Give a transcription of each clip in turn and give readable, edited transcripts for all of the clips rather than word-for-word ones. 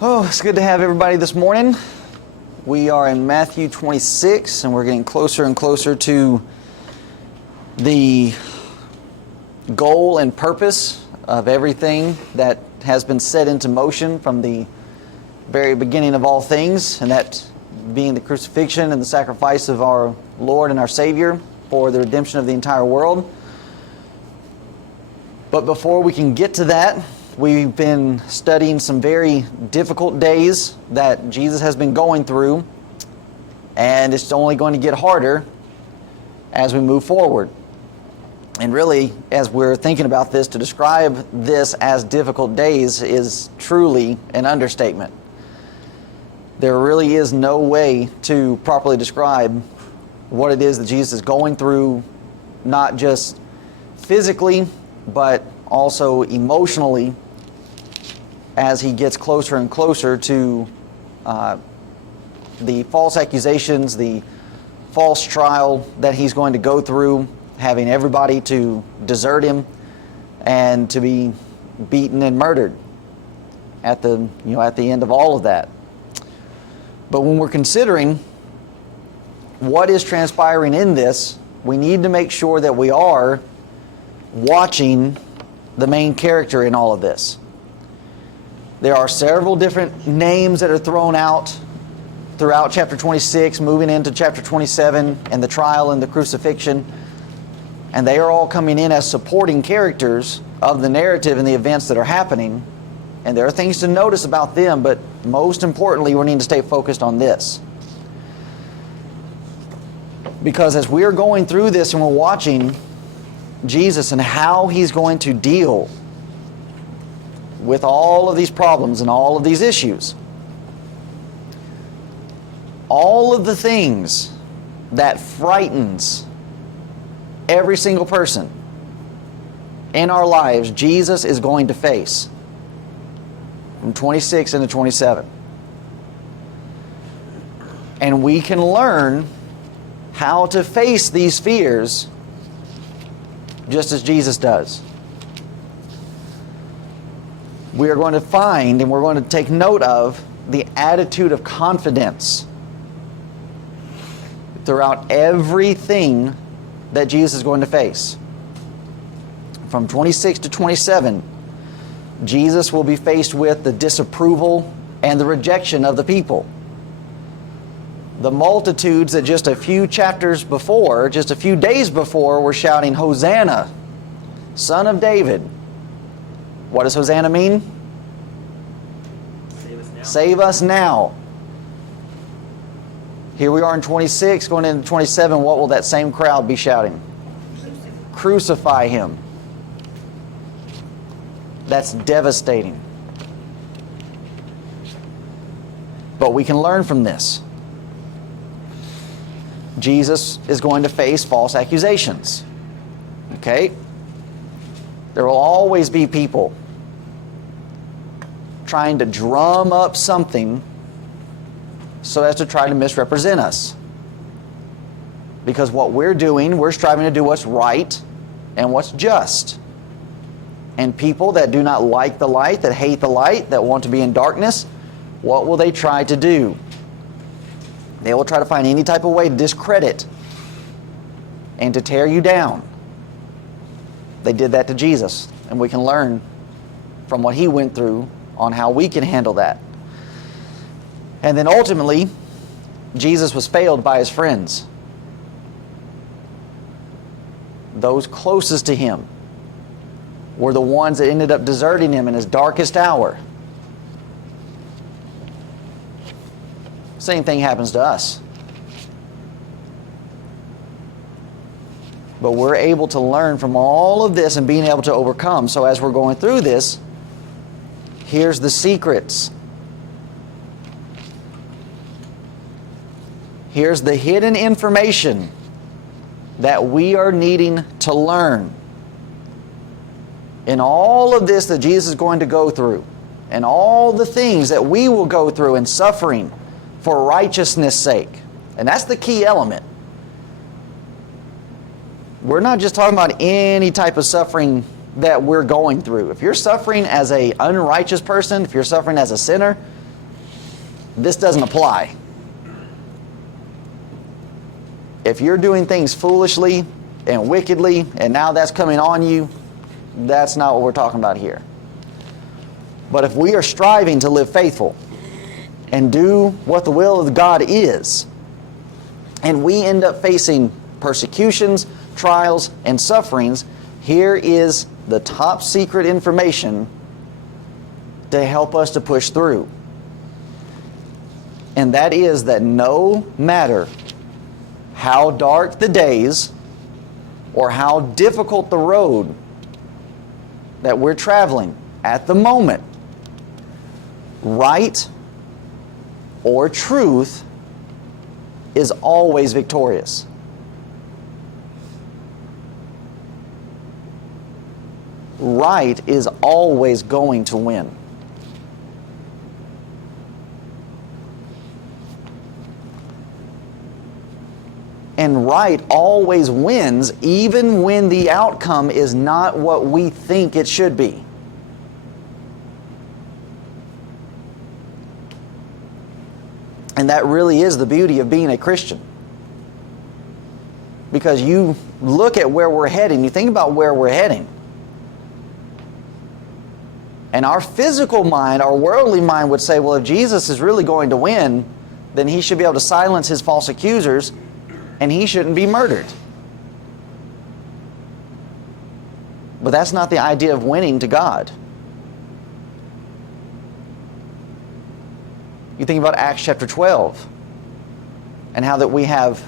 Oh, it's good to have everybody this morning. We are in Matthew 26, and we're getting closer and closer to the goal and purpose of everything that has been set into motion from the very beginning of all things, and that being the crucifixion and the sacrifice of our Lord and our Savior for the redemption of the entire world. But before we can get to that, we've been studying some very difficult days that Jesus has been going through, and it's only going to get harder as we move forward. And really, as we're thinking about this, to describe this as difficult days is truly an understatement. There really is no way to properly describe what it is that Jesus is going through, not just physically, but also emotionally, as he gets closer and closer to the false accusations, the false trial that he's going to go through, having everybody to desert him and to be beaten and murdered at the end of all of that. But when we're considering what is transpiring in this, we need to make sure that we are watching the main character in all of this. There are several different names that are thrown out throughout chapter 26, moving into chapter 27, and the trial and the crucifixion. And they are all coming in as supporting characters of the narrative and the events that are happening. And there are things to notice about them, but most importantly, we need to stay focused on this. Because as we're going through this and we're watching Jesus and how he's going to deal with all of these problems and all of these issues, all of the things that frightens every single person in our lives, Jesus is going to face from 26 into 27. And we can learn how to face these fears just as Jesus does. We are going to find and we're going to take note of the attitude of confidence throughout everything that Jesus is going to face. From 26 to 27, Jesus will be faced with the disapproval and the rejection of the people. The multitudes that just a few chapters before, just a few days before, were shouting, "Hosanna, Son of David." What does Hosanna mean? Save us now. Save us now. Here we are in 26, going into 27. What will that same crowd be shouting? Crucify him. That's devastating. But we can learn from this. Jesus is going to face false accusations. Okay? There will always be people trying to drum up something so as to try to misrepresent us. Because what we're doing, we're striving to do what's right and what's just. And people that do not like the light, that hate the light, that want to be in darkness, what will they try to do? They will try to find any type of way to discredit and to tear you down. They did that to Jesus, and we can learn from what he went through on how we can handle that. And then ultimately, Jesus was failed by his friends. Those closest to him were the ones that ended up deserting him in his darkest hour. Same thing happens to us. But we're able to learn from all of this and being able to overcome. So as we're going through this, here's the secrets. Here's the hidden information that we are needing to learn. In all of this that Jesus is going to go through, and all the things that we will go through in suffering for righteousness' sake. And that's the key element. We're not just talking about any type of suffering that we're going through. If you're suffering as an unrighteous person, if you're suffering as a sinner, this doesn't apply. If you're doing things foolishly and wickedly, and now that's coming on you, that's not what we're talking about here. But if we are striving to live faithful and do what the will of God is, and we end up facing persecutions, trials, and sufferings, here is the top secret information to help us to push through. And that is that no matter how dark the days or how difficult the road that we're traveling at the moment, right or truth is always victorious. Right is always going to win. And right always wins, even when the outcome is not what we think it should be. And that really is the beauty of being a Christian. Because you look at where we're heading, you think about where we're heading. And our physical mind, our worldly mind would say, well, if Jesus is really going to win, then he should be able to silence his false accusers and he shouldn't be murdered. But that's not the idea of winning to God. You think about Acts chapter 12 and how that we have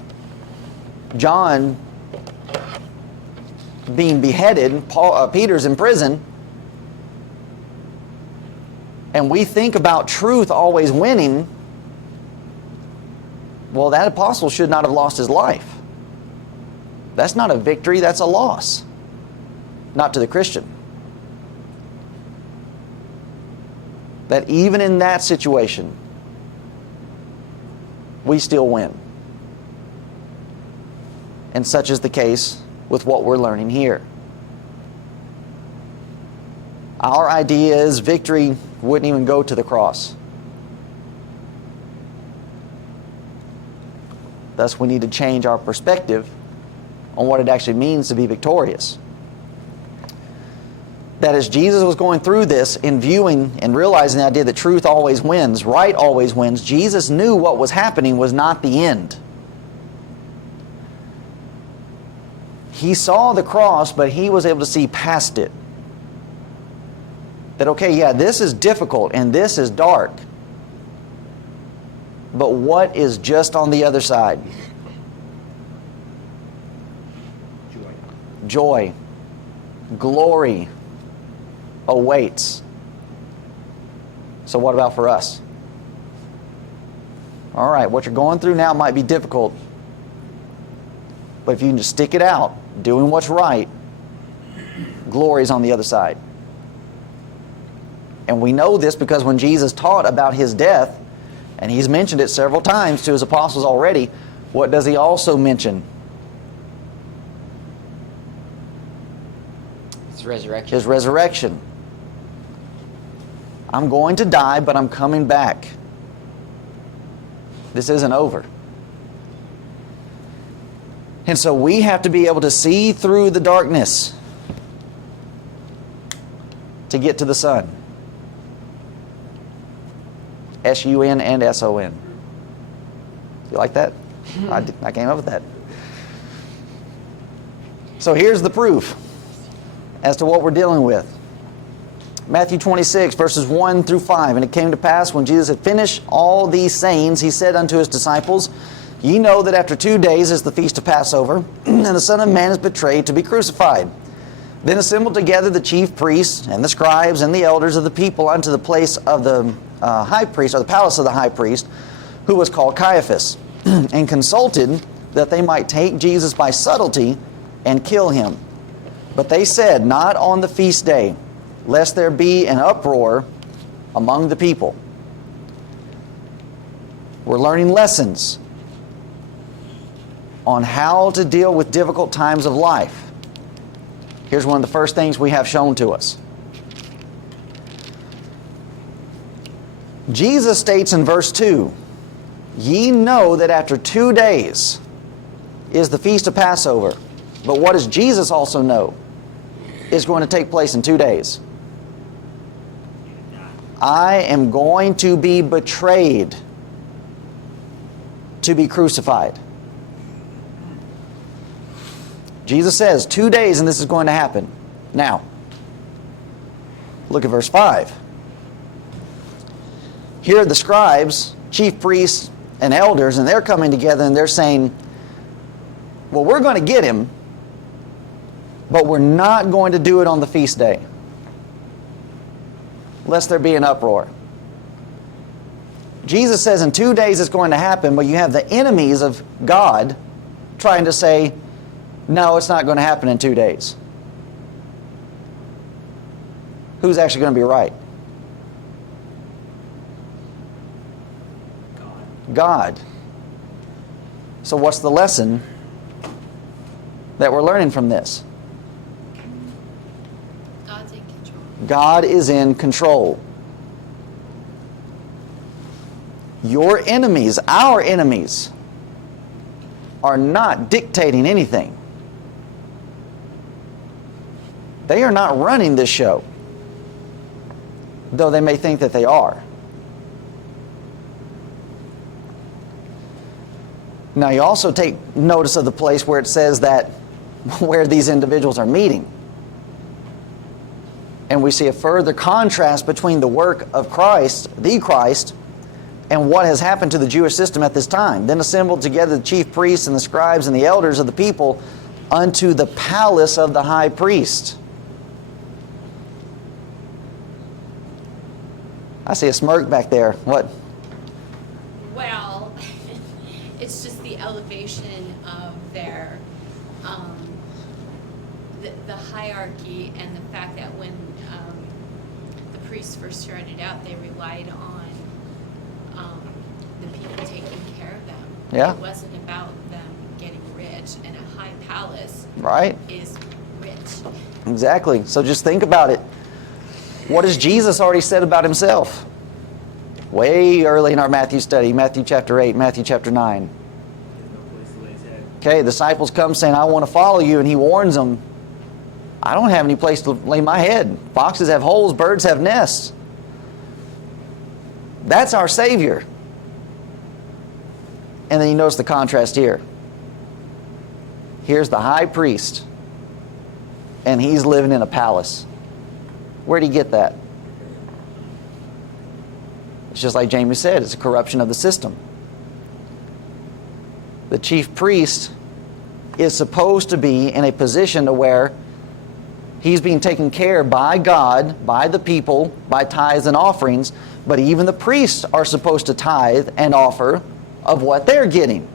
John being beheaded, Peter's in prison, and we think about truth always winning. Well, that apostle should not have lost his life. That's not a victory, that's a loss. Not to the Christian. That even in that situation, we still win. And such is the case with what we're learning here. Our idea is victory wouldn't even go to the cross. Thus, we need to change our perspective on what it actually means to be victorious. That as Jesus was going through this, in viewing and realizing the idea that truth always wins, right always wins, Jesus knew what was happening was not the end. He saw the cross, but he was able to see past it. That, okay, yeah, this is difficult and this is dark. But what is just on the other side? Joy. Glory awaits. So what about for us? All right, what you're going through now might be difficult. But if you can just stick it out, doing what's right, glory is on the other side. And we know this because when Jesus taught about his death, and he's mentioned it several times to his apostles already, what does he also mention? His resurrection. His resurrection. I'm going to die, but I'm coming back. This isn't over. And so we have to be able to see through the darkness to get to the sun. S-U-N and S-O-N. You like that? I came up with that. So here's the proof as to what we're dealing with. Matthew 26, verses 1 through 5. And it came to pass, when Jesus had finished all these sayings, he said unto his disciples, Ye know that after 2 days is the feast of Passover, and the Son of Man is betrayed to be crucified. Then assembled together the chief priests and the scribes and the elders of the people unto the place of the high priest, or the palace of the high priest, who was called Caiaphas, and consulted that they might take Jesus by subtlety and kill him. But they said, Not on the feast day, lest there be an uproar among the people. We're learning lessons on how to deal with difficult times of life. Here's one of the first things we have shown to us. Jesus states in verse 2, "Ye know that after 2 days is the feast of Passover." But what does Jesus also know is going to take place in 2 days? I am going to be betrayed, to be crucified. Jesus says 2 days and this is going to happen. Now, look at verse 5. Here are the scribes, chief priests, and elders, and they're coming together and they're saying, well, we're going to get him, but we're not going to do it on the feast day, lest there be an uproar. Jesus says in 2 days it's going to happen, but you have the enemies of God trying to say, no, it's not going to happen in 2 days. Who's actually going to be right? God. So what's the lesson that we're learning from this? God's in control. God is in control. Your enemies, our enemies, are not dictating anything. They are not running this show, though they may think that they are. Now you also take notice of the place where it says that where these individuals are meeting. And we see a further contrast between the work of Christ, the Christ, and what has happened to the Jewish system at this time. Then assembled together the chief priests and the scribes and the elders of the people unto the palace of the high priest. I see a smirk back there. What? Well, it's just the elevation of their, the hierarchy, and the fact that when the priests first started out, they relied on the people taking care of them. Yeah. It wasn't about them getting rich, and a high palace Right. is rich. Exactly. So just think about it. What has Jesus already said about himself? Way early in our Matthew study, Matthew chapter 8, Matthew chapter 9. Okay, the disciples come saying, I want to follow you, and he warns them, I don't have any place to lay my head. Foxes have holes, birds have nests. That's our Savior. And then you notice the contrast here. Here's the high priest, and he's living in a palace. Where'd he get that? It's just like Jamie said, it's a corruption of the system. The chief priest is supposed to be in a position to where he's being taken care of by God, by the people, by tithes and offerings, but even the priests are supposed to tithe and offer of what they're getting.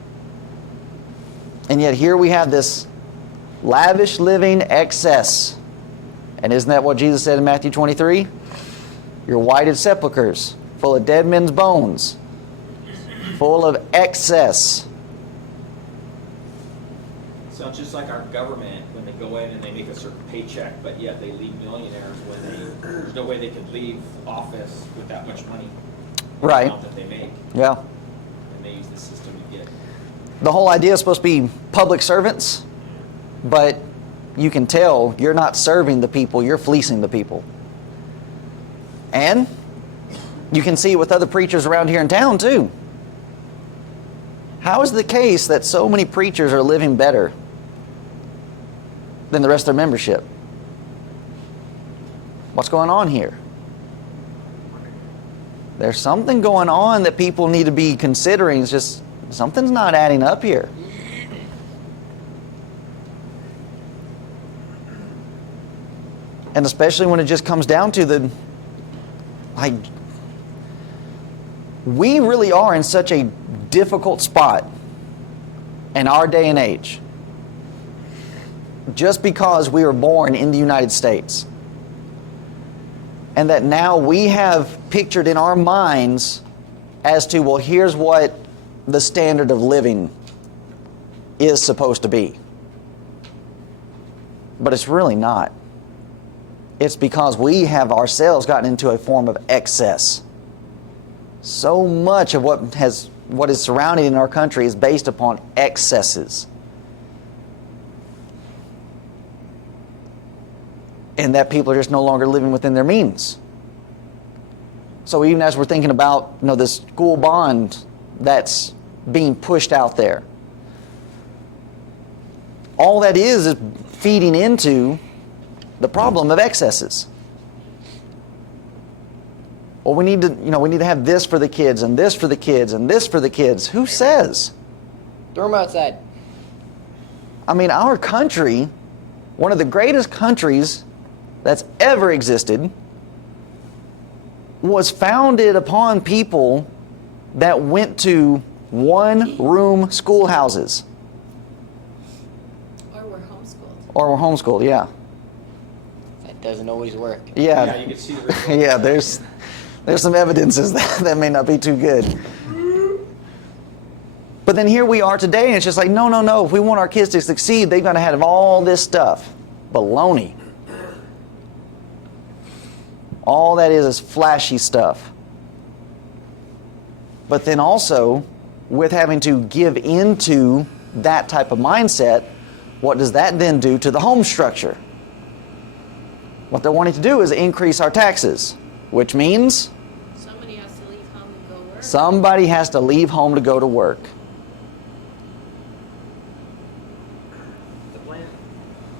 And yet here we have this lavish living excess. And isn't that what Jesus said in Matthew 23? Your whited sepulchres, full of dead men's bones, full of excess. So it's just like our government, when they go in and they make a certain paycheck, but yet they leave millionaires when there's no way they could leave office with that much money. Right. The amount that they make. Yeah. And they use the system to get. The whole idea is supposed to be public servants, but you can tell you're not serving the people, you're fleecing the people. And you can see with other preachers around here in town too. How is the case that so many preachers are living better than the rest of their membership? What's going on here? There's something going on that people need to be considering. It's just something's not adding up here. And especially when it just comes down to the, like, we really are in such a difficult spot in our day and age just because we were born in the United States. And that now we have pictured in our minds as to, well, here's what the standard of living is supposed to be. But it's really not. It's because we have ourselves gotten into a form of excess. So much of what is surrounding in our country is based upon excesses. And that people are just no longer living within their means. So even as we're thinking about, this school bond that's being pushed out there, all that is feeding into the problem of excesses. Well, we need to have this for the kids, and this for the kids, and this for the kids. Who says? Throw them outside. I mean, our country, one of the greatest countries that's ever existed, was founded upon people that went to one-room schoolhouses. Or were homeschooled, yeah. That doesn't always work. Yeah, you can see the results. yeah. There's some evidences that may not be too good. But then here we are today, and it's just like, no. If we want our kids to succeed, they've got to have all this stuff. Baloney. All that is flashy stuff. But then also, with having to give into that type of mindset, what does that then do to the home structure? What they're wanting to do is increase our taxes, which means Somebody has to leave home and go work. somebody has to leave home to go to work. The plan.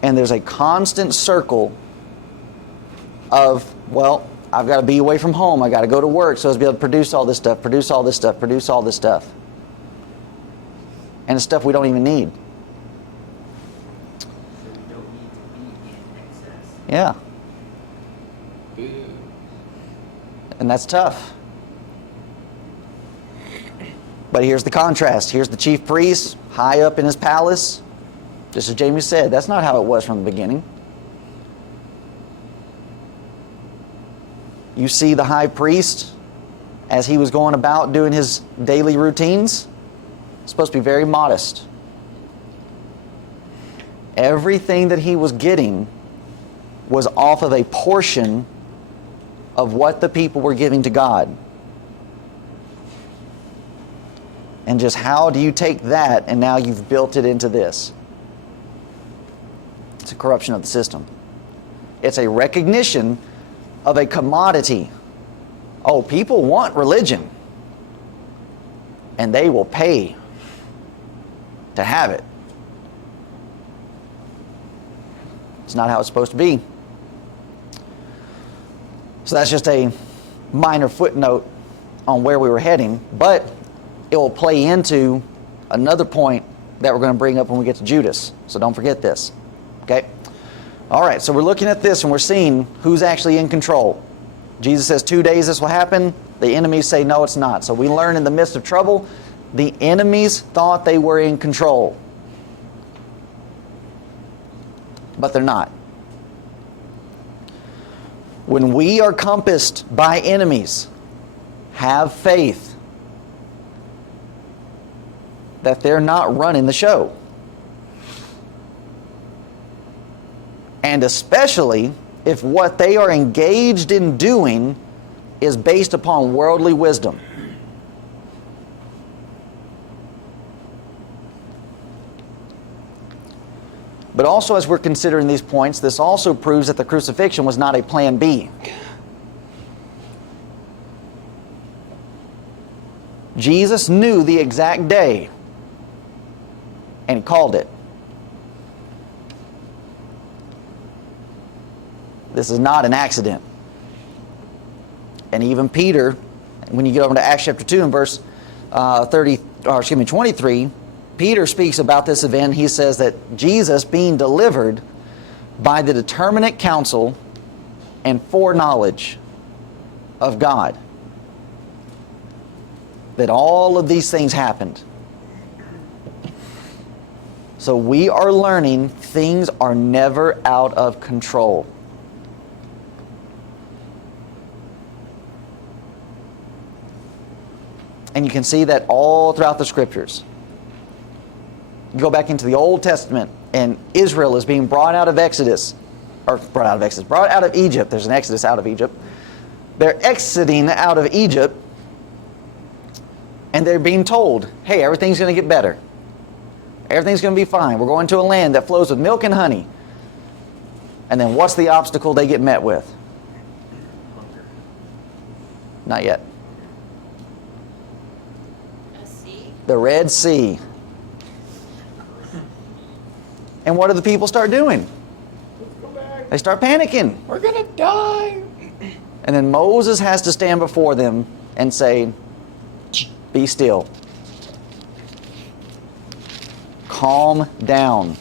And there's a constant circle of, well, I've got to be away from home. I've got to go to work so as to be able to produce all this stuff, produce all this stuff, produce all this stuff. And it's stuff we don't even need. So we don't need to be in excess. Yeah. Boo. And that's tough. But here's the contrast. Here's the chief priest, high up in his palace. Just as Jamie said, that's not how it was from the beginning. You see the high priest, as he was going about doing his daily routines, supposed to be very modest. Everything that he was getting was off of a portion of what the people were giving to God. And just how do you take that and now you've built it into this? It's a corruption of the system. It's a recognition of a commodity. Oh, people want religion. And they will pay to have it. It's not how it's supposed to be. So that's just a minor footnote on where we were heading, but it will play into another point that we're going to bring up when we get to Judas. So don't forget this. Okay? All right, so we're looking at this and we're seeing who's actually in control. Jesus says 2 days this will happen. The enemies say no, it's not. So we learn in the midst of trouble, the enemies thought they were in control. But they're not. When we are compassed by enemies, have faith that they're not running the show. And especially if what they are engaged in doing is based upon worldly wisdom. But also, as we're considering these points, this also proves that the crucifixion was not a plan B. Jesus knew the exact day, and he called it. This is not an accident. And even Peter, when you get over to Acts chapter 2 and verse 23, Peter speaks about this event. He says that Jesus being delivered by the determinate counsel and foreknowledge of God. That all of these things happened. So we are learning things are never out of control. And you can see that all throughout the scriptures. You go back into the Old Testament, and Israel is being brought out of brought out of Egypt. There's an exodus out of Egypt. They're exiting out of Egypt, And they're being told, hey, everything's going to get better. Everything's going to be fine. We're going to a land that flows with milk and honey. And then what's the obstacle they get met with? Hunger. Not yet. A sea? The Red Sea. And what do the people start doing? They start panicking. We're gonna die. And then Moses has to stand before them and say, be still. Calm down.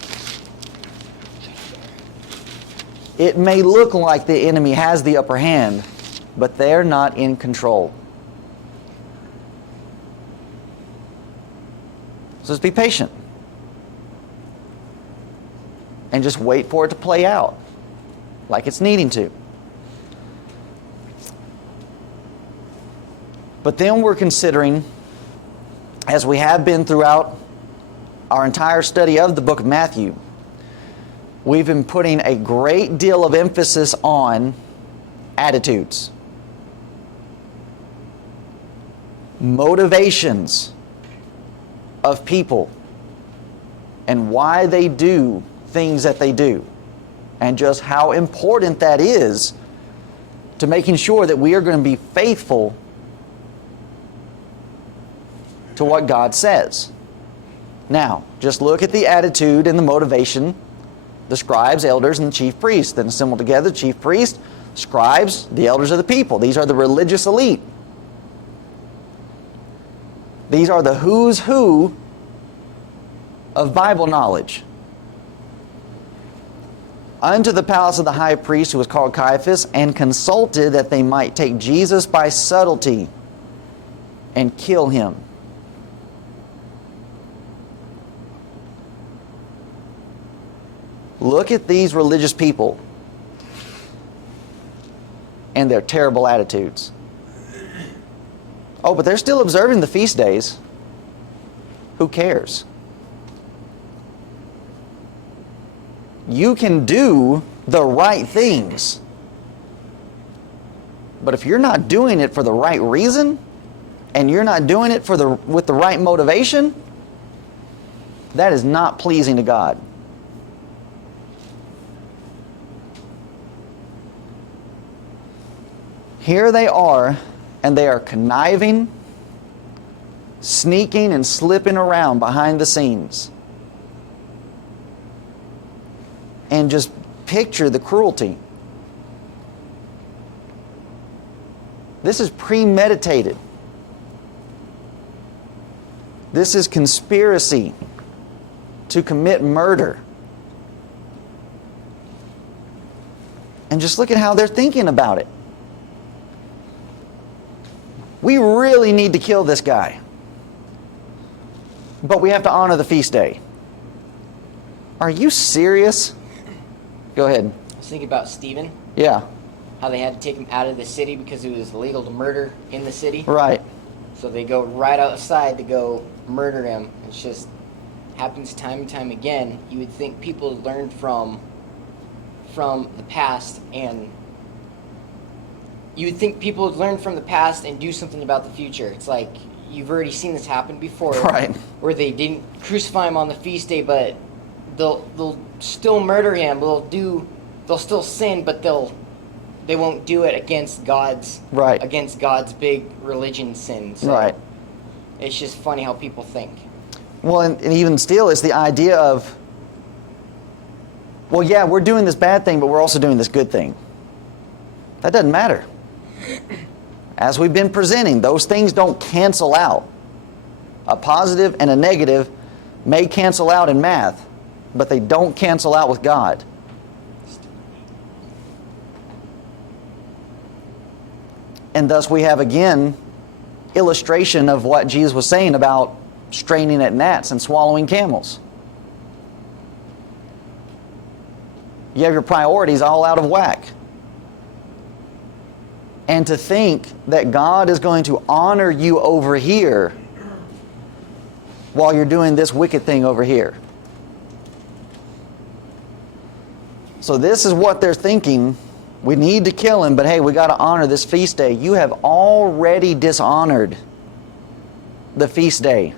It may look like the enemy has the upper hand, but they're not in control. So just be patient. And just wait for it to play out like it's needing to. But then we're considering, as we have been throughout our entire study of the book of Matthew, we've been putting a great deal of emphasis on attitudes, motivations of people, and why they do things that they do, and just how important that is to making sure that we are going to be faithful to what God says. Now, just look at the attitude and the motivation. The scribes, elders, and the chief priests then assembled together. The chief priests, scribes, the elders of the people. These are the religious elite. These are the who's who of Bible knowledge. Unto the palace of the high priest, who was called Caiaphas, and consulted that they might take Jesus by subtlety and kill him. Look at these religious people and their terrible attitudes. Oh, but they're still observing the feast days. Who cares? You can do the right things. But if you're not doing it for the right reason, and you're not doing it with the right motivation, that is not pleasing to God. Here they are, and they are conniving, sneaking, and slipping around behind the scenes. And just picture the cruelty. This is premeditated. This is conspiracy to commit murder. And just look at how they're thinking about it. We really need to kill this guy, but we have to honor the feast day. Are you serious? Go ahead. I was thinking about Stephen, Yeah, how they had to take him out of the city because it was illegal to murder in the city. right. So they go right outside to go murder him. It's just happens time and time again. You would think people would learn from the past, and you would think people would learn from the past and do something about the future. It's like you've already seen this happen before, Right. where they didn't crucify him on the feast day, but they'll still murder him. They'll still sin, but they won't do it against God's big religion sin. So Right. It's just funny how people think. Well, and even still, it's the idea of, well, yeah, we're doing this bad thing, but we're also doing this good thing. That doesn't matter. As we've been presenting, those things don't cancel out. A positive and a negative may cancel out in math, but they don't cancel out with God. And thus we have again illustration of what Jesus was saying about straining at gnats and swallowing camels. You have your priorities all out of whack. And to think that God is going to honor you over here while you're doing this wicked thing over here. So this is what they're thinking. We need to kill him, but hey, we got to honor this feast day. You have already dishonored the feast day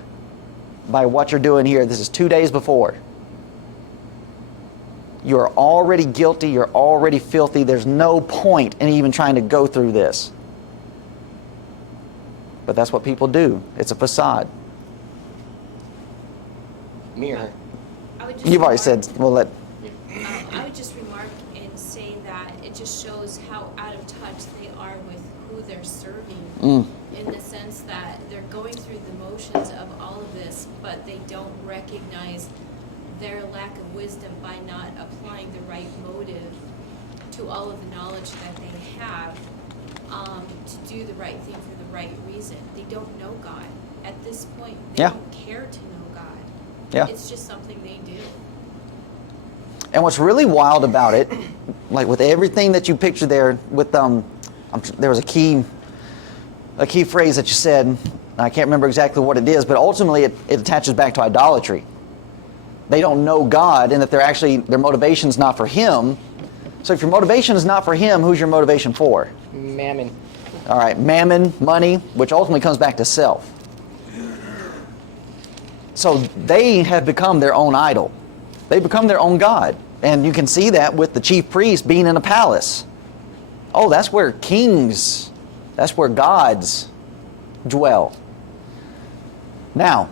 by what you're doing here. This is 2 days before. You're already guilty. You're already filthy. There's no point in even trying to go through this. But that's what people do. It's a facade. Me or her? I would just You've already remark- said, well, let, I would just remark and say that it just shows how out of touch they are with who they're serving. In the sense that they're going through the motions of all of this, but they don't recognize their lack of wisdom by not applying the right motive to all of the knowledge that they have to do the right thing for the right reason. They don't know God. At this point, they Yeah. don't care to know God. yeah. It's just something they do. And what's really wild about it, like with everything that you pictured there, with there was a key phrase that you said. And I can't remember exactly what it is, but ultimately it attaches back to idolatry. They don't know God, and that their motivation's not for Him. So if your motivation is not for Him, who's your motivation for? Mammon. All right, mammon, money, which ultimately comes back to self. So they have become their own idol. They become their own God. And you can see that with the chief priest being in a palace. Oh, that's where kings, that's where gods dwell. Now,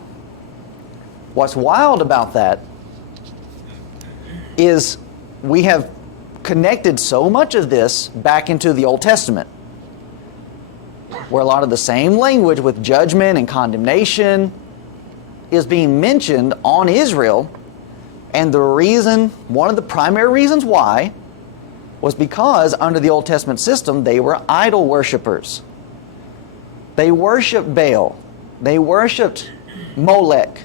what's wild about that is we have connected so much of this back into the Old Testament, where a lot of the same language with judgment and condemnation is being mentioned on Israel. And the reason, one of the primary reasons why, was because under the Old Testament system, they were idol worshipers. They worshiped Baal. They worshiped Molech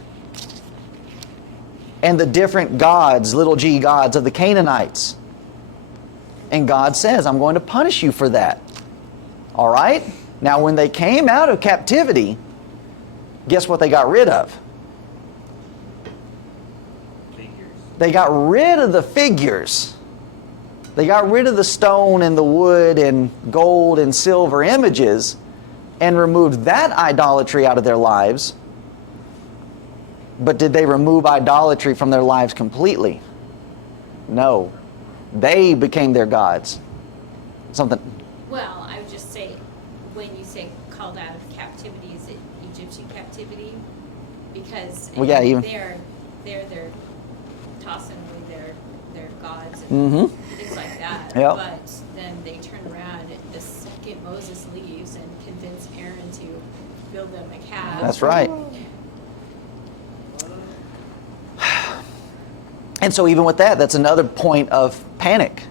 and the different gods, little g gods of the Canaanites. And God says, I'm going to punish you for that. All right? Now, when they came out of captivity, guess what they got rid of? Figures. They got rid of the figures. They got rid of the stone and the wood and gold and silver images and removed that idolatry out of their lives. But did they remove idolatry from their lives completely? No. They became their gods. Something. Well, I would just say, when you say called out of captivity, is it Egyptian captivity? Because Well, yeah, even- they're tossing away their gods and things like that. Yep. But then they turn around the second Moses leaves and convince Aaron to build them a calf. That's right. And so even with that, that's another point of panic.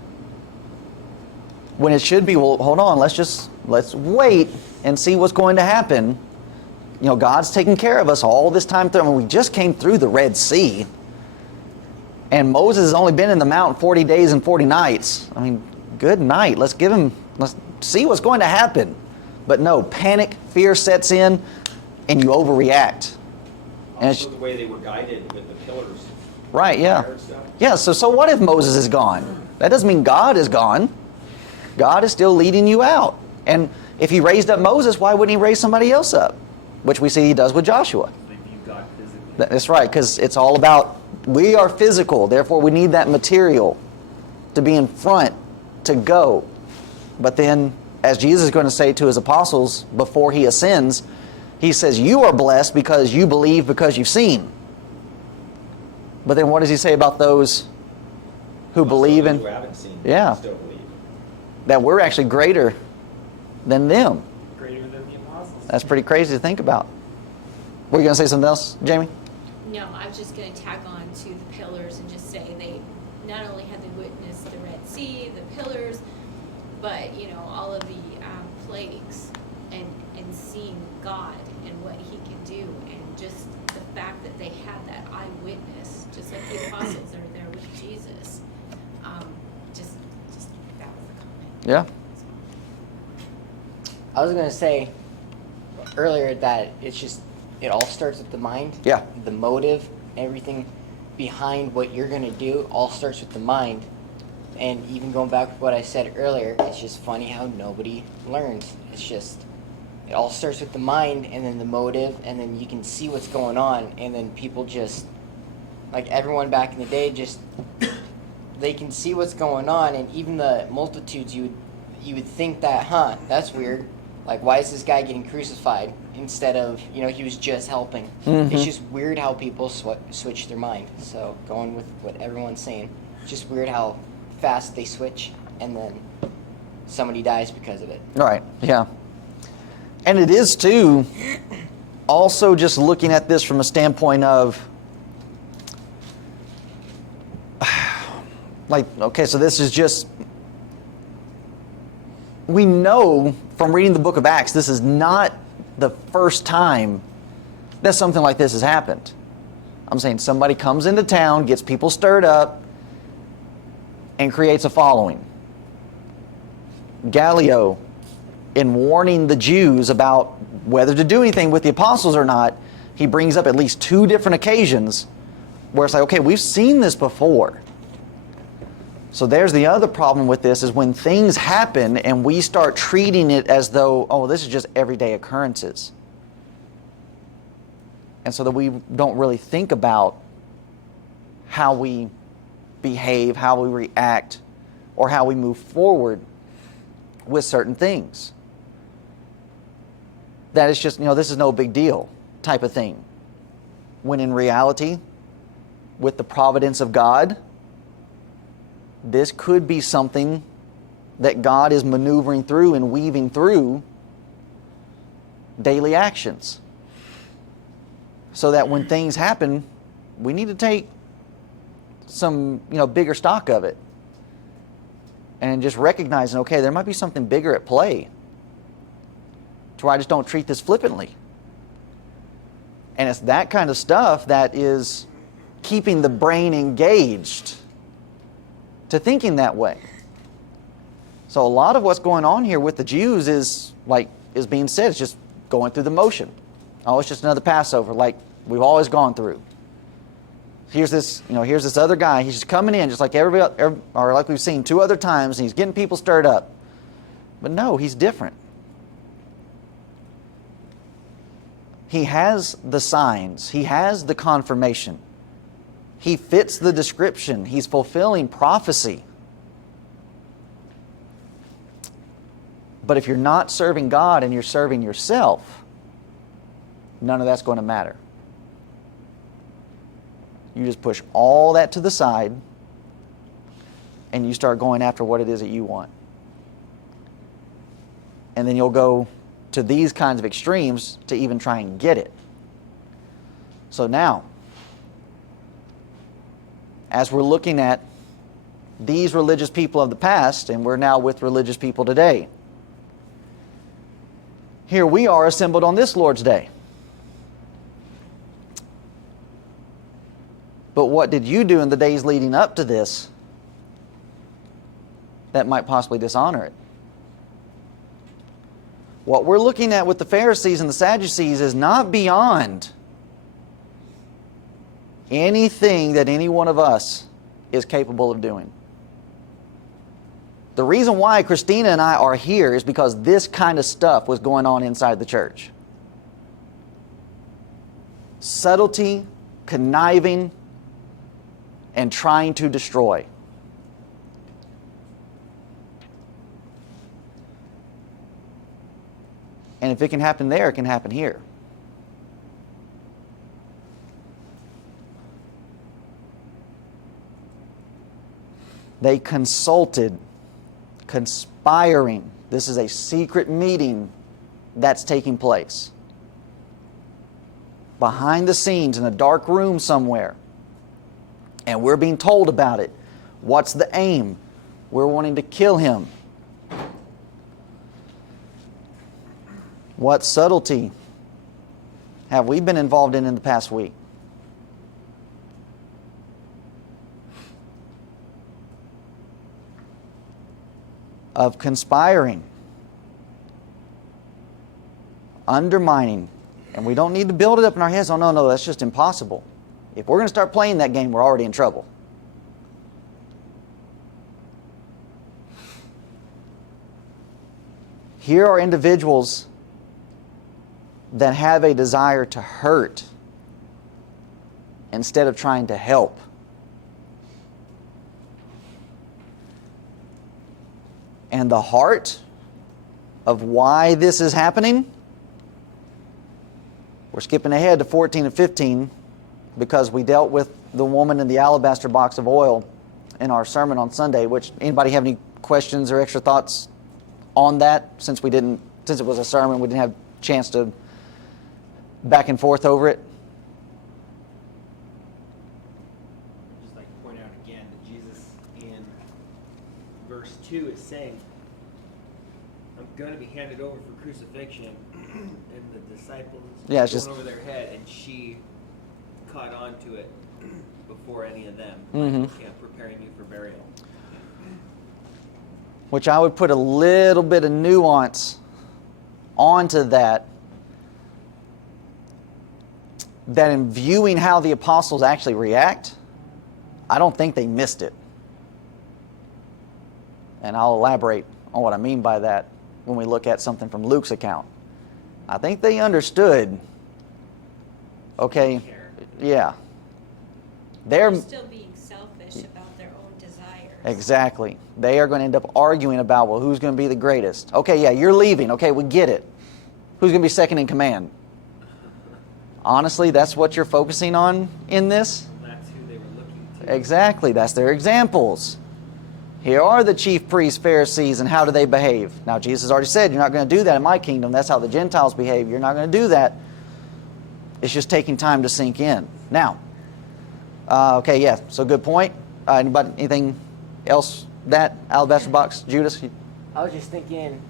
When it should be, well, hold on, let's wait and see what's going to happen. You know, God's taking care of us all this time through. I mean, we just came through the Red Sea. And Moses has only been in the mountain 40 days and 40 nights. I mean, good night. Let's see what's going to happen. But no, panic, fear sets in, and you overreact. And Also, the way they were guided with the pillars. right, yeah. Fire and stuff. Yeah, so what if Moses is gone? That doesn't mean God is gone. God is still leading you out. And if He raised up Moses, why wouldn't He raise somebody else up? Which we see He does with Joshua. They view God physically. That's right, because it's all about, we are physical, therefore we need that material to be in front, to go. But then, as Jesus is going to say to His apostles before He ascends, He says, you are blessed because you believe because you've seen. But then what does He say about those who believe Those in, who haven't seen, Yeah. still believe. that we're actually greater than them? Greater than the apostles. That's pretty crazy to think about. Were you going to say something else, Jamie? No, I was just going to tag on to the pillars and just say they not only had they witnessed the Red Sea, the pillars, but all of the plagues and seeing God and what He can do, and just the fact that they had that eyewitness, just like the apostles are there with Jesus. Just that was the comment. Yeah. I was gonna say earlier that it all starts with the mind. Yeah. The motive, everything behind what you're gonna do all starts with the mind. And even going back to what I said earlier, it's just funny how nobody learns. it all starts with the mind and then the motive, and then you can see what's going on, and then people just, like everyone back in the day, just they can see what's going on, and even the multitudes, you would think that, that's weird. Like, why is this guy getting crucified instead of, he was just helping? It's just weird how people switch their mind. So going with what everyone's saying, it's just weird how fast they switch, and then somebody dies because of it. Right, yeah. And it is, too, also just looking at this from a standpoint of, like, okay, so this is just, we know from reading the book of Acts, this is not the first time that something like this has happened. I'm saying somebody comes into town, gets people stirred up, and creates a following. Gallio, in warning the Jews about whether to do anything with the apostles or not, he brings up at least 2 different occasions where it's like, okay, we've seen this before. So there's the other problem with this, is when things happen and we start treating it as though, oh, this is just everyday occurrences. And so that we don't really think about how we behave, how we react, or how we move forward with certain things. That it's just, this is no big deal type of thing. When in reality, with the providence of God, this could be something that God is maneuvering through and weaving through daily actions. So that when things happen, we need to take some, bigger stock of it. And just recognizing, okay, there might be something bigger at play, to where I just don't treat this flippantly. And it's that kind of stuff that is keeping the brain engaged to thinking that way. So a lot of what's going on here with the Jews is being said, it's just going through the motion. Oh, it's just another Passover, like we've always gone through. Here's this other guy, he's just coming in just like everybody, or like we've seen 2 other times, and he's getting people stirred up. But no, he's different. He has the signs, he has the confirmation. He fits the description. He's fulfilling prophecy. But if you're not serving God and you're serving yourself, none of that's going to matter. You just push all that to the side and you start going after what it is that you want. And then you'll go to these kinds of extremes to even try and get it. So now, as we're looking at these religious people of the past, and we're now with religious people today, here we are assembled on this Lord's Day. But what did you do in the days leading up to this that might possibly dishonor it? What we're looking at with the Pharisees and the Sadducees is not beyond anything that any one of us is capable of doing. The reason why Christina and I are here is because this kind of stuff was going on inside the church. Subtlety, conniving, and trying to destroy. And if it can happen there, it can happen here. They consulted, conspiring. This is a secret meeting that's taking place. Behind the scenes in a dark room somewhere. And we're being told about it. What's the aim? We're wanting to kill him. What subtlety have we been involved in the past week? Of conspiring, undermining, and we don't need to build it up in our heads. Oh, no, that's just impossible. If we're going to start playing that game, we're already in trouble. Here are individuals that have a desire to hurt instead of trying to help. And the heart of why this is happening, we're skipping ahead to 14 and 15 because we dealt with the woman in the alabaster box of oil in our sermon on Sunday. Which, anybody have any questions or extra thoughts on that? Since it was a sermon, we didn't have a chance to back and forth over it. Just like to point out again that Jesus in verse 2 is saying, I'm going to be handed over for crucifixion, and the disciples Yeah, it's going just over their head, and she caught on to it before any of them, Mhm. yeah, preparing you for burial. Which I would put a little bit of nuance onto that in viewing how the apostles actually react, I don't think they missed it. And I'll elaborate on what I mean by that when we look at something from Luke's account. I think they understood, okay, yeah. They're still being selfish about their own desires. Exactly. They are going to end up arguing about, well, who's going to be the greatest? Okay, yeah, you're leaving. Okay, we get it. Who's going to be second in command? Honestly, that's what you're focusing on in this? And that's who they were looking to. Exactly. That's their examples. Here are the chief priests, Pharisees, and how do they behave? Now, Jesus already said, you're not going to do that in my kingdom. That's how the Gentiles behave. You're not going to do that. It's just taking time to sink in. Now, okay, yeah, so good point. Anybody, anything else? That alabaster box, Judas? I was just thinking,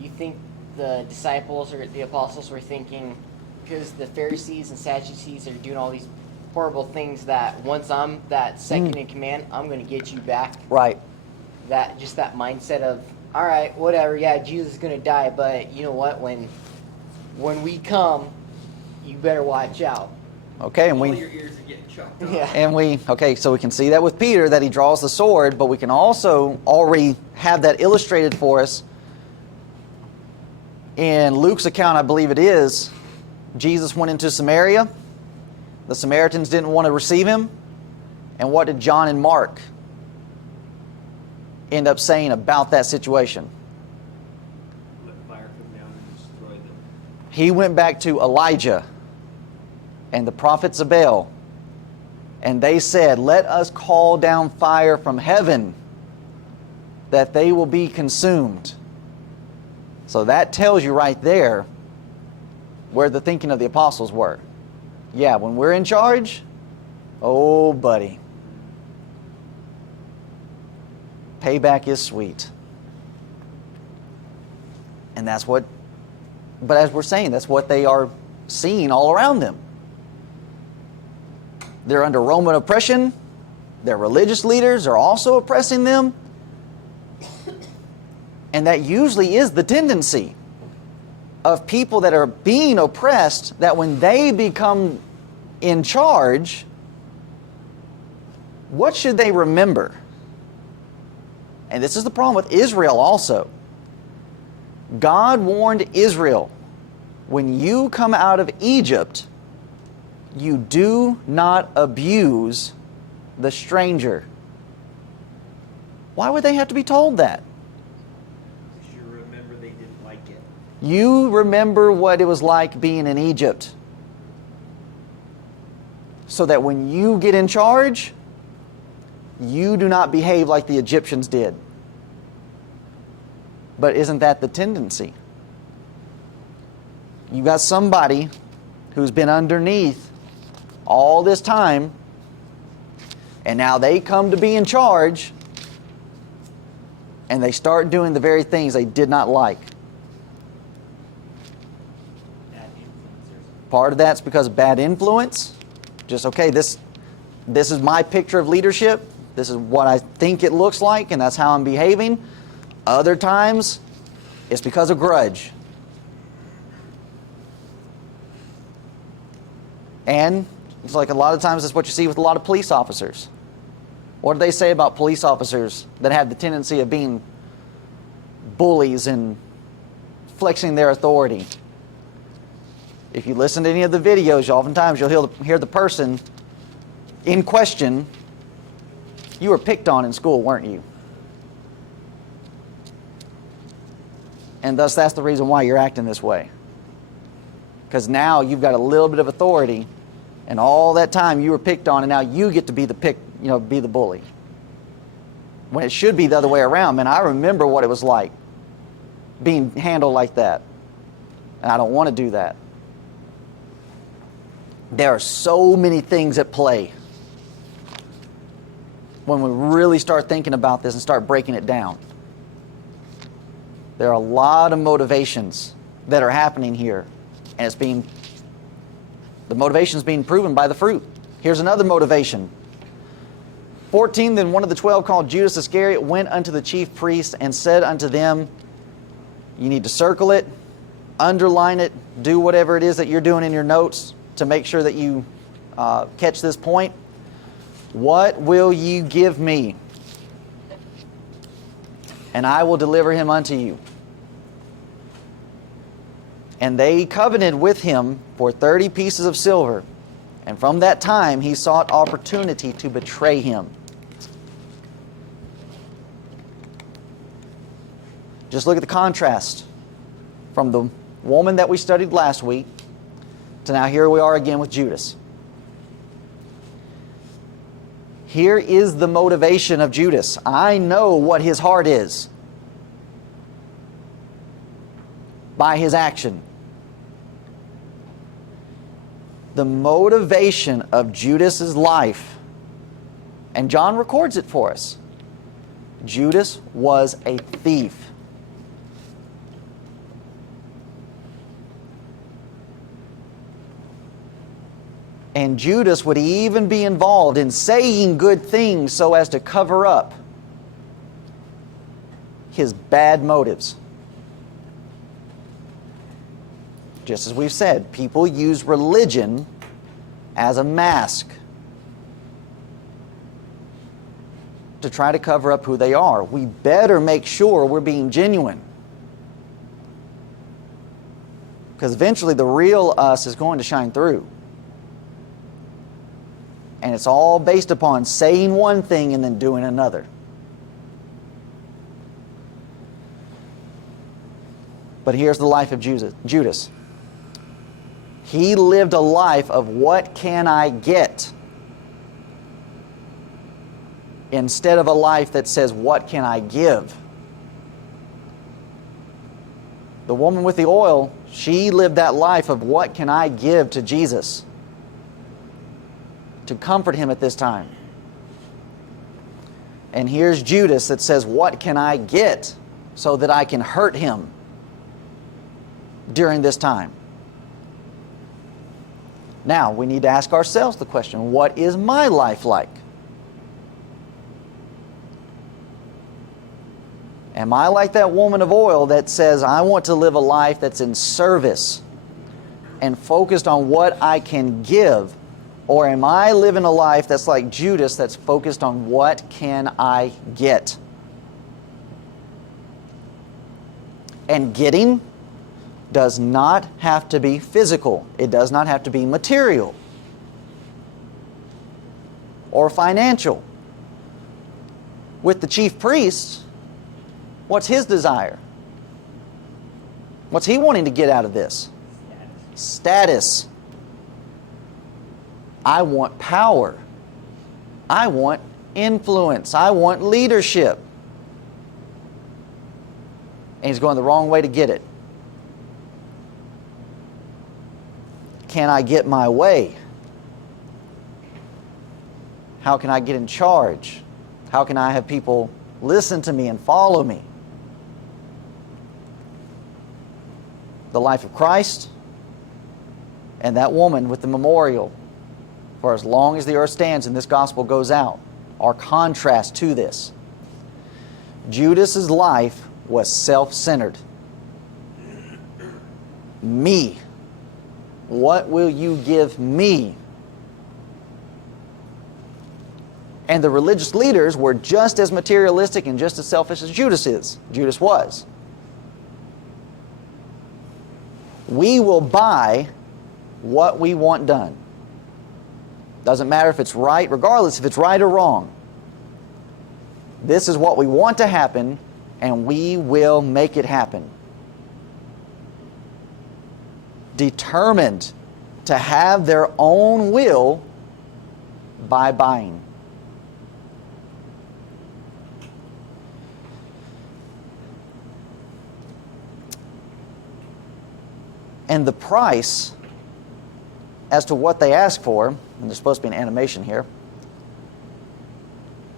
you think the disciples or the apostles were thinking, because the Pharisees and Sadducees are doing all these horrible things, that once I'm that second in command, I'm going to get you back. Right. That mindset of, all right, whatever, yeah, Jesus is going to die, but you know what? When we come, you better watch out. Okay, and All we... your ears are getting chopped off. Yeah. So we can see that with Peter, that he draws the sword, but we can also already have that illustrated for us in Luke's account, I believe it is. Jesus went into Samaria. The Samaritans didn't want to receive him. And what did John and Mark end up saying about that situation? Let fire come down and destroy them. He went back to Elijah and the prophets of Baal, and they said, let us call down fire from heaven that they will be consumed. So that tells you right there where the thinking of the apostles were. Yeah, when we're in charge, oh buddy, payback is sweet. And that's what, but as we're saying, that's what they are seeing all around them. They're under Roman oppression. Their religious leaders are also oppressing them. And that usually is the tendency of people that are being oppressed, that when they become in charge, what should they remember? And this is the problem with Israel also. God warned Israel, when you come out of Egypt, you do not abuse the stranger. Why would they have to be told that? Because you remember they didn't like it. You remember what it was like being in Egypt, so that when you get in charge, you do not behave like the Egyptians did. But isn't that the tendency? You got somebody who's been underneath all this time, and now they come to be in charge, and they start doing the very things they did not like. Bad influencers. Part of that's because of bad influence. Just, okay, this is my picture of leadership. This is what I think it looks like, and that's how I'm behaving. Other times, it's because of grudge. And it's like a lot of times that's what you see with a lot of police officers. What do they say about police officers that have the tendency of being bullies and flexing their authority? If you listen to any of the videos, oftentimes you'll hear the person in question, you were picked on in school, weren't you? And thus that's the reason why you're acting this way. Because now you've got a little bit of authority, and all that time you were picked on, and now you get to be be the bully. When it should be the other way around. Man, I remember what it was like being handled like that. And I don't want to do that. There are so many things at play when we really start thinking about this and start breaking it down. There are a lot of motivations that are happening here, and the motivation is being proven by the fruit. Here's another motivation. 14, then one of the 12, called Judas Iscariot, went unto the chief priests and said unto them, you need to circle it, underline it, do whatever it is that you're doing in your notes to make sure that you catch this point. What will you give me? And I will deliver him unto you. And they covenanted with him for 30 pieces of silver. And from that time he sought opportunity to betray him. Just look at the contrast from the woman that we studied last week to now here we are again with Judas. Here is the motivation of Judas. I know what his heart is by his action. The motivation of Judas's life, and John records it for us. Judas was a thief. And Judas would even be involved in saying good things so as to cover up his bad motives. Just as we've said, people use religion as a mask to try to cover up who they are. We better make sure we're being genuine. Because eventually the real us is going to shine through. And it's all based upon saying one thing and then doing another. But here's the life of Judas. He lived a life of what can I get? Instead of a life that says what can I give? The woman with the oil, she lived that life of what can I give to Jesus to comfort him at this time. And here's Judas that says, what can I get so that I can hurt him during this time? Now, we need to ask ourselves the question, what is my life like? Am I like that woman of oil that says, I want to live a life that's in service and focused on what I can give? Or am I living a life that's like Judas, that's focused on what can I get? And getting does not have to be physical. It does not have to be material or financial. With the chief priest, what's his desire? What's he wanting to get out of this? Status. I want power. I want influence. I want leadership. And he's going the wrong way to get it. Can I get my way? How can I get in charge? How can I have people listen to me and follow me? The life of Christ and that woman with the memorial, for as long as the earth stands and this gospel goes out, are contrast to this. Judas's life was self-centered. Me. What will you give me? And the religious leaders were just as materialistic and just as selfish as Judas was. We will buy what we want done. Doesn't matter if it's right, regardless if it's right or wrong. This is what we want to happen, and we will make it happen. Determined to have their own will by buying. And the price as to what they ask for, and there's supposed to be an animation here,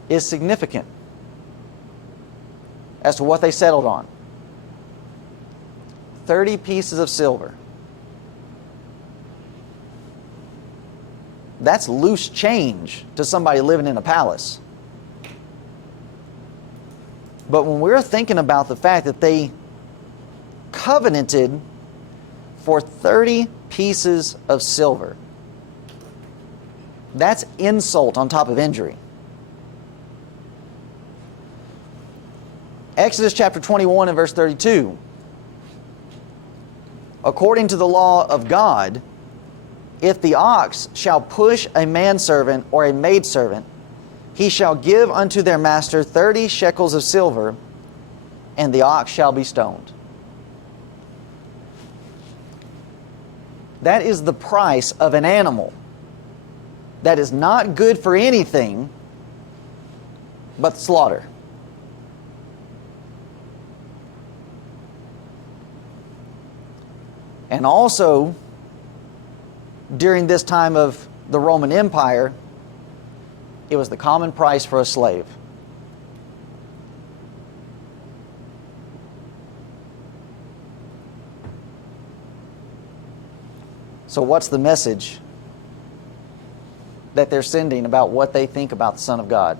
is significant as to what they settled on. 30 pieces of silver. That's loose change to somebody living in a palace. But when we're thinking about the fact that they covenanted for 30 pieces of silver, that's insult on top of injury. Exodus chapter 21 and verse 32. According to the law of God, if the ox shall push a manservant or a maidservant, he shall give unto their master 30 shekels of silver, and the ox shall be stoned. That is the price of an animal that is not good for anything but slaughter. And also, during this time of the Roman Empire, it was the common price for a slave. So what's the message that they're sending about what they think about the Son of God?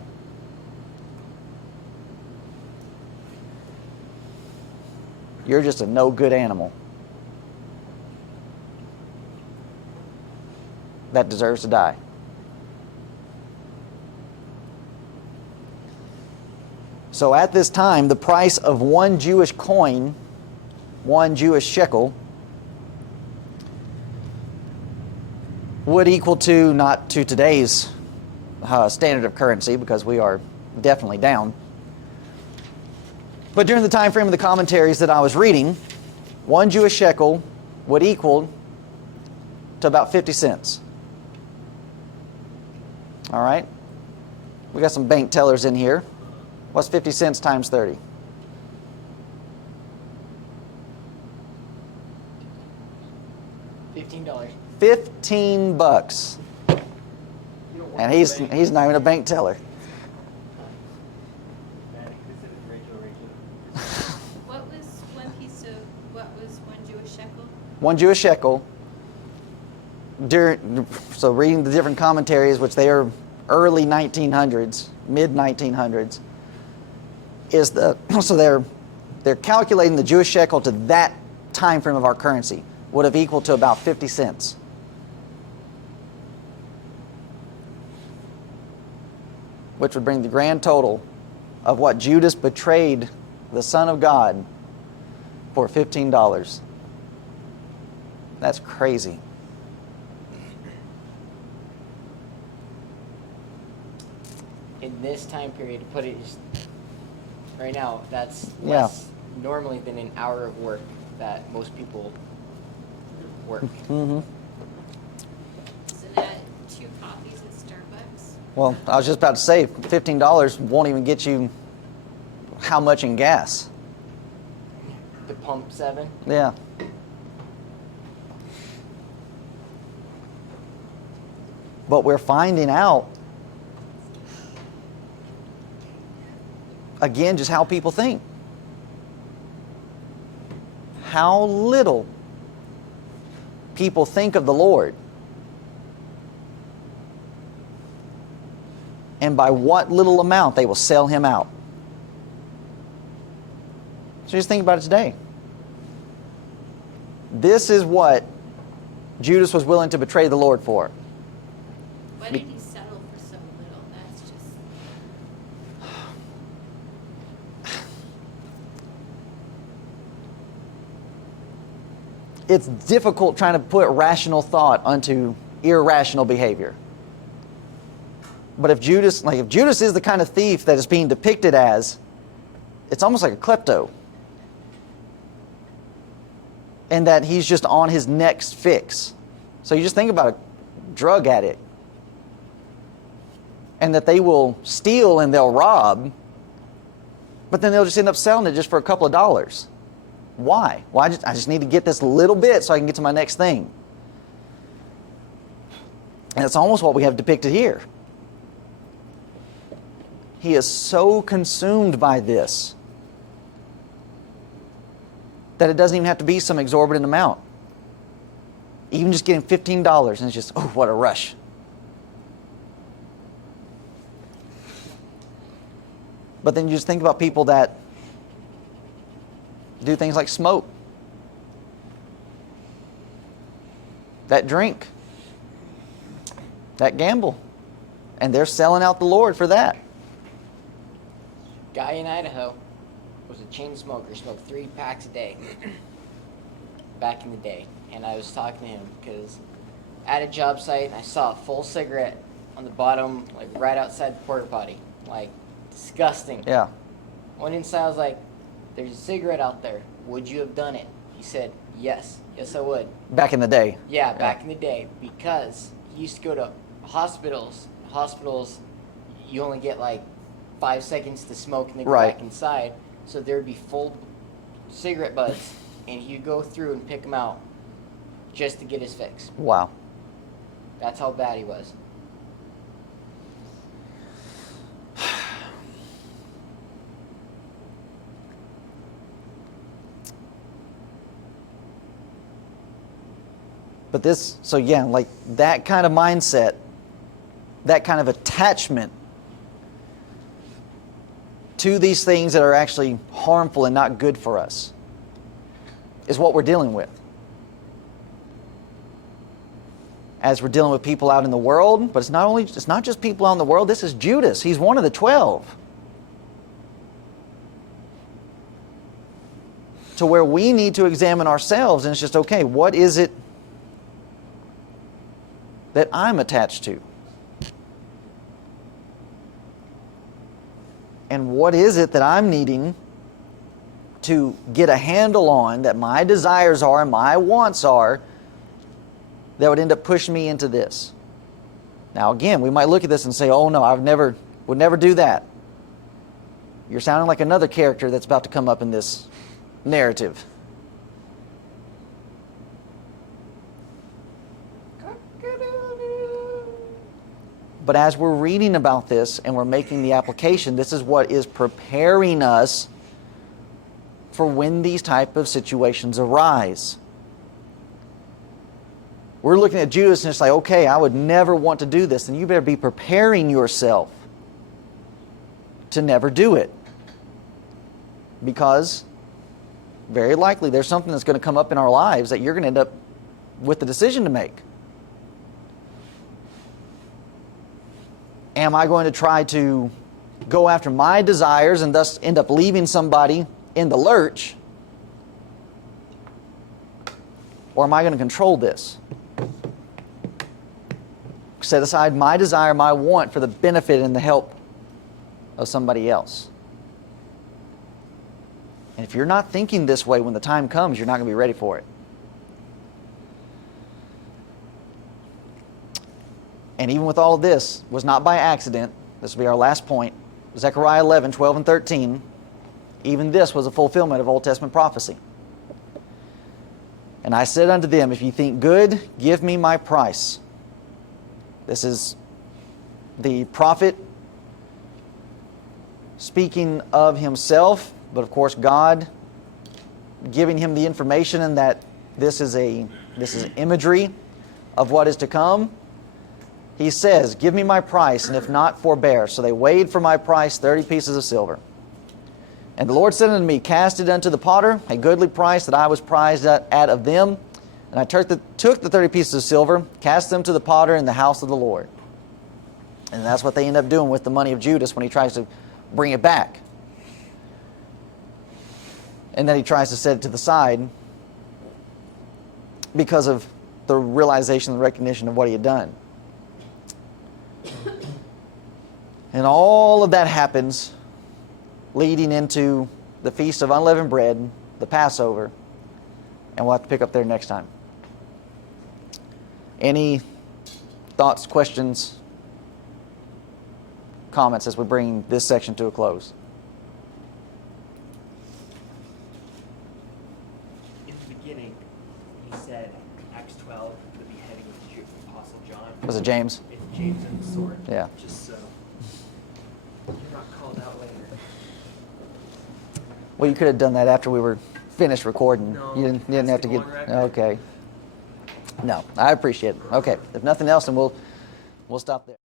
You're just a no good animal that deserves to die. So at this time, the price of one Jewish coin, one Jewish shekel, would equal to, not to today's standard of currency, because we are definitely down, but during the time frame of the commentaries that I was reading, one Jewish shekel would equal to about 50 cents. All right? We got some bank tellers in here. What's 50 cents times 30? $15. 15 bucks. And he's not even a bank teller. What was one Jewish shekel? One Jewish shekel. So reading the different commentaries, which they are early 1900s, mid 1900s, so they're calculating the Jewish shekel to that time frame of our currency would have equaled to about 50 cents. Which would bring the grand total of what Judas betrayed the Son of God for $15. That's crazy. In this time period, to put it just right now, that's Yeah. less normally than an hour of work that most people work. Mm-hmm. Isn't that 2 coffees at Starbucks? Well, I was just about to say, $15 won't even get you how much in gas? To pump 7. Yeah. But we're finding out, again, just how people think. How little people think of the Lord. And by what little amount they will sell him out. So just think about it today. This is what Judas was willing to betray the Lord for. Why did he settle for so little? That's just... it's difficult trying to put rational thought onto irrational behavior. But if Judas is the kind of thief that is being depicted as, it's almost like a klepto. And that he's just on his next fix. So you just think about a drug addict. And that they will steal and they'll rob, but then they'll just end up selling it just for a couple of dollars. Why? Well, I just need to get this little bit so I can get to my next thing. And it's almost what we have depicted here. He is so consumed by this that it doesn't even have to be some exorbitant amount. Even just getting $15 and it's just, oh, what a rush. But then you just think about people that do things like smoke, that drink, that gamble, and they're selling out the Lord for that. Guy in Idaho was a chain smoker, smoked 3 packs a day back in the day. And I was talking to him because at a job site, I saw a full cigarette on the bottom, like right outside the porta potty. Like, disgusting. Yeah. Went inside, I was like, there's a cigarette out there. Would you have done it? He said, yes. Yes, I would. Back in the day. Yeah, back in the day. Because he used to go to hospitals. Hospitals, you only get like 5 seconds to smoke and then go Right. back inside. So there would be full cigarette butts. And he'd go through and pick them out just to get his fix. Wow. That's how bad he was. But this, so yeah, like that kind of mindset, that kind of attachment to these things that are actually harmful and not good for us is what we're dealing with. As we're dealing with people out in the world, but it's not just people out in the world, this is Judas. He's one of the 12. To where we need to examine ourselves, and it's just, okay, what is it that I'm attached to? And what is it that I'm needing to get a handle on, that my desires are, my wants are, that would end up pushing me into this? Now again, we might look at this and say, oh no, would never do that. You're sounding like another character that's about to come up in this narrative. But as we're reading about this and we're making the application, this is what is preparing us for when these type of situations arise. We're looking at Judas and it's like, okay, I would never want to do this. And you better be preparing yourself to never do it. Because very likely there's something that's going to come up in our lives that you're going to end up with the decision to make. Am I going to try to go after my desires and thus end up leaving somebody in the lurch? Or am I going to control this? Set aside my desire, my want for the benefit and the help of somebody else. And if you're not thinking this way when the time comes, you're not going to be ready for it. And even with all of this, was not by accident. This will be our last point. Zechariah 11, 12 and 13. Even this was a fulfillment of Old Testament prophecy. And I said unto them, if ye think good, give me my price. This is the prophet speaking of himself, but of course God giving him the information, and that this is imagery of what is to come. He says, give me my price, and if not, forbear. So they weighed for my price 30 pieces of silver. And the Lord said unto me, cast it unto the potter, a goodly price that I was prized at of them. And I took the 30 pieces of silver, cast them to the potter in the house of the Lord. And that's what they end up doing with the money of Judas when he tries to bring it back. And then he tries to set it to the side because of the realization and recognition of what he had done. And all of that happens leading into the Feast of Unleavened Bread, the Passover, and we'll have to pick up there next time. Any thoughts, questions, comments as we bring this section to a close? In the beginning, he said, Acts 12, the beheading of the Apostle John. Was it James? It's James and the sword. Yeah. Just so you're not called out later. Well, you could have done that after we were finished recording. No, You didn't have to has get. to go on record. Okay. No, I appreciate it. Okay. If nothing else, then we'll stop there.